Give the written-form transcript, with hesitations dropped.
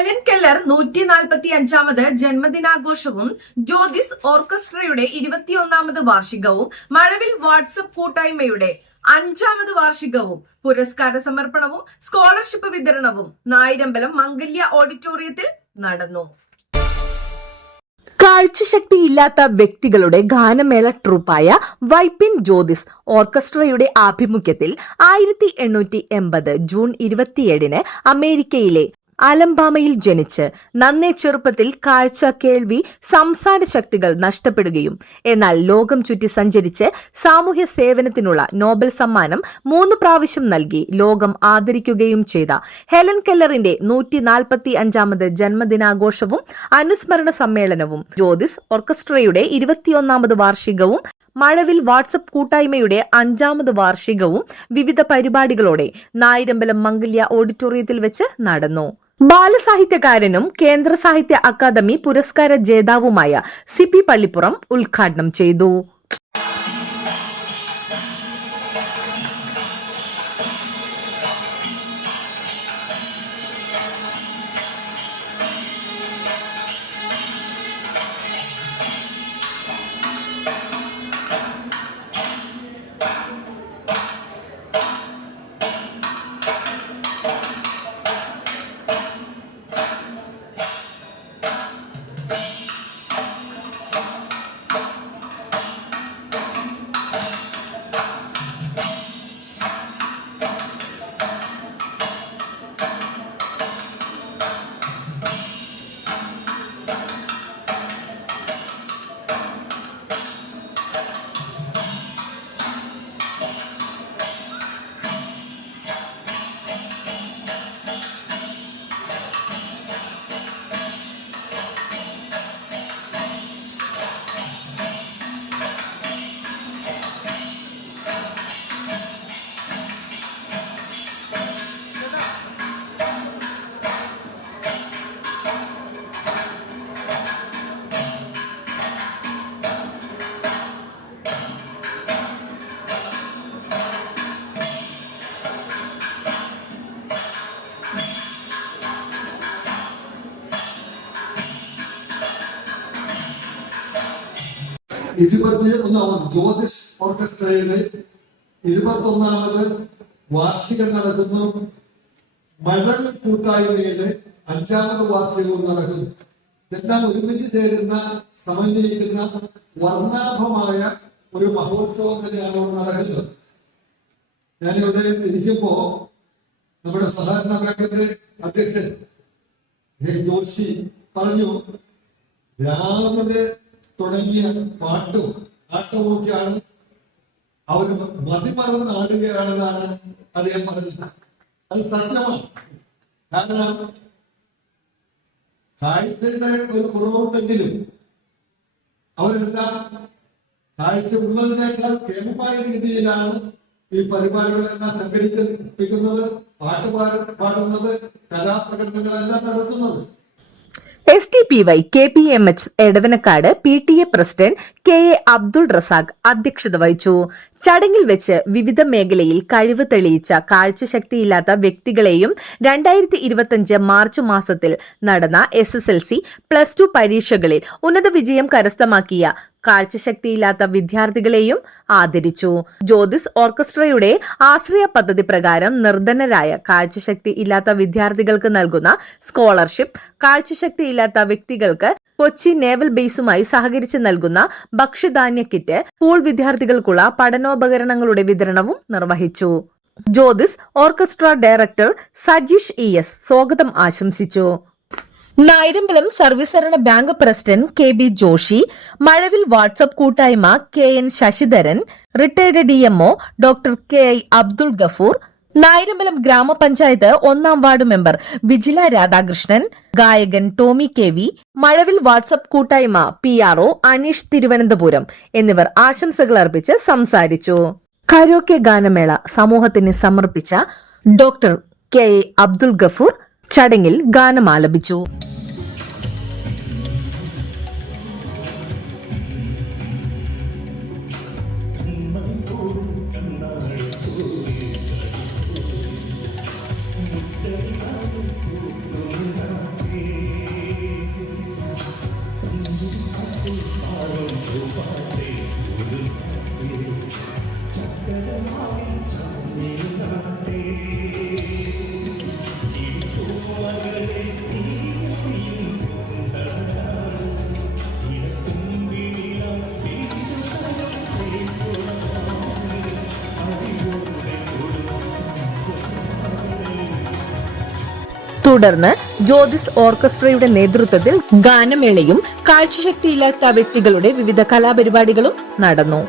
Helen Keller 145ാമത് ജന്മദിനാഘോഷവും Jyothis ഓർക്കസ്ട്രയുടെ 21ാമത് വാർഷികവും മഴവിൽ WhatsApp കൂട്ടായ്മയുടെ 5ാമത് വാർഷികവും പുരസ്കാര സമർപ്പണവും സ്കോളർഷിപ്പ് വിതരണവും നായിരമ്പലം മംഗല്യ ഓഡിറ്റോറിയത്തിൽ നടന്നു. കാഴ്ചശക്തിയില്ലാത്ത വ്യക്തികളുടെ ഗാനമേള ട്രൂപ്പായ വൈപ്പിൻ ജ്യോതിസ് ഓർക്കസ്ട്രയുടെ ആഭിമുഖ്യത്തിൽ 1880 ജൂൺ 27 അമേരിക്കയിലെ അലംബാമയിൽ ജനിച്ച് നന്നേ ചെറുപ്പത്തിൽ കാഴ്ച, കേൾവി, സംസാര ശക്തികൾ നഷ്ടപ്പെടുകയും എന്നാൽ ലോകം ചുറ്റി സഞ്ചരിച്ച് സാമൂഹ്യ സേവനത്തിനുള്ള നോബൽ സമ്മാനം 3 പ്രാവശ്യം നൽകി ലോകം ആദരിക്കുകയും ചെയ്ത ഹെലൻ കെല്ലറിന്റെ 145ാമത് ജന്മദിനാഘോഷവും അനുസ്മരണ സമ്മേളനവും ജ്യോതിസ് ഓർക്കസ്ട്രയുടെ 21ാമത് വാർഷികവും മഴവിൽ വാട്സ്ആപ്പ് കൂട്ടായ്മയുടെ 5ാമത് വാർഷികവും വിവിധ പരിപാടികളോടെ നായിരമ്പലം മംഗല്യ ഓഡിറ്റോറിയത്തിൽ വെച്ച് നടന്നു. ബാലസാഹിത്യകാരനും കേന്ദ്ര സാഹിത്യ അക്കാദമി പുരസ്കാര ജേതാവുമായ സിപി പള്ളിപ്പുറം ഉദ്ഘാടനം ചെയ്തു. ജ്യോതിസ് ഓർക്കസ്ട്രയുടെ 21ാമത് വാർഷികം നടക്കുന്നു. മഴവിൽ കൂട്ടായ്മയുടെ 5ാമത് വാർഷികവും നടക്കുന്നു. ഇതെല്ലാം ഒരുമിച്ച് ചേരുന്ന സമന്വയിക്കുന്ന വർണ്ണാഭമായ ഒരു മഹോത്സവം തന്നെയാണ് ഇവിടെ നടക്കുന്നത്. ഞാനിവിടെ ഇരിക്കുമ്പോ നമ്മുടെ സഹകരണ ബാങ്കിന്റെ അധ്യക്ഷൻ ജോഷി പറഞ്ഞു, രാവിലെ തുടങ്ങിയ പാട്ടും ആട്ടമൊക്കെയാണ് അവർ മതിമറന്ന് ആടുകയാണെന്നാണ് അദ്ദേഹം പറഞ്ഞത്. അത് സത്യമാണ്. കാരണം കാഴ്ചയുടെ ഒരു കുറവുണ്ടെങ്കിലും അവരെല്ലാം കാഴ്ച ഉള്ളതിനേക്കാൾ കേമമായ രീതിയിലാണ് ഈ പരിപാടികളെല്ലാം സംഘടിപ്പിക്കുന്നത്, പാടുന്നത്, കലാപ്രകടനങ്ങളെല്ലാം നടത്തുന്നത്. STPY KPMH Edavanakkad PTA president KA Abdul Razak അധ്യക്ഷത വഹിച്ചു. ചടങ്ങിൽ വെച്ച് വിവിധ മേഖലയിൽ കഴിവ് തെളിയിച്ച കാഴ്ചശക്തിയില്ലാത്ത വ്യക്തികളെയും 2025 മാർച്ച് മാസത്തിൽ നടന്ന SSLC, +2 പരീക്ഷകളിൽ ഉന്നത വിജയം കരസ്ഥമാക്കിയ കാഴ്ചശക്തിയില്ലാത്ത വിദ്യാർത്ഥികളെയും ആദരിച്ചു. ജ്യോതിസ് ഓർക്കസ്ട്രയുടെ ആശ്രയ പദ്ധതി പ്രകാരം നിർധനരായ കാഴ്ചശക്തി ഇല്ലാത്ത വിദ്യാർത്ഥികൾക്ക് നൽകുന്ന സ്കോളർഷിപ്പ്, കാഴ്ചശക്തിയില്ലാത്ത വ്യക്തികൾക്ക് കൊച്ചി നേവൽ ബേസുമായി സഹകരിച്ച് നൽകുന്ന ഭക്ഷ്യധാന്യ കിറ്റ്, സ്കൂൾ വിദ്യാർത്ഥികൾക്കുള്ള പഠനോപകരണങ്ങളുടെ വിതരണവും നിർവഹിച്ചു. Jyothis orchestra director Sajeesh ES സ്വാഗതം ആശംസിച്ചു. നായിരമ്പലം സർവീസ് സഹകരണ bank president KB Joshi, Mazhavil WhatsApp കൂട്ടായ്മ KN Sasidharan, retired DMO doctor KI Abdul Gafoor, Nayarambalam ഗ്രാമപഞ്ചായത്ത് 1ാം വാർഡ് മെമ്പർ വിജില രാധാകൃഷ്ണൻ, ഗായകൻ ടോമി KV, മഴവിൽ വാട്സ്ആപ്പ് കൂട്ടായ്മ PRO അനീഷ് തിരുവനന്തപുരം എന്നിവർ ആശംസകൾ അർപ്പിച്ച് സംസാരിച്ചു. കരോക്കെ ഗാനമേള സമൂഹത്തിന് സമർപ്പിച്ച ഡോക്ടർ KI അബ്ദുൾ ഗഫൂർ ചടങ്ങിൽ ഗാനമാലപിച്ചു. തുടർന്ന് ജ്യോതിസ് ഓർക്കസ്ട്രയുടെ നേതൃത്വത്തിൽ ഗാനമേളയും കാഴ്ചശക്തിയില്ലാത്ത വ്യക്തികളുടെ വിവിധ കലാപരിപാടികളും നടന്നു.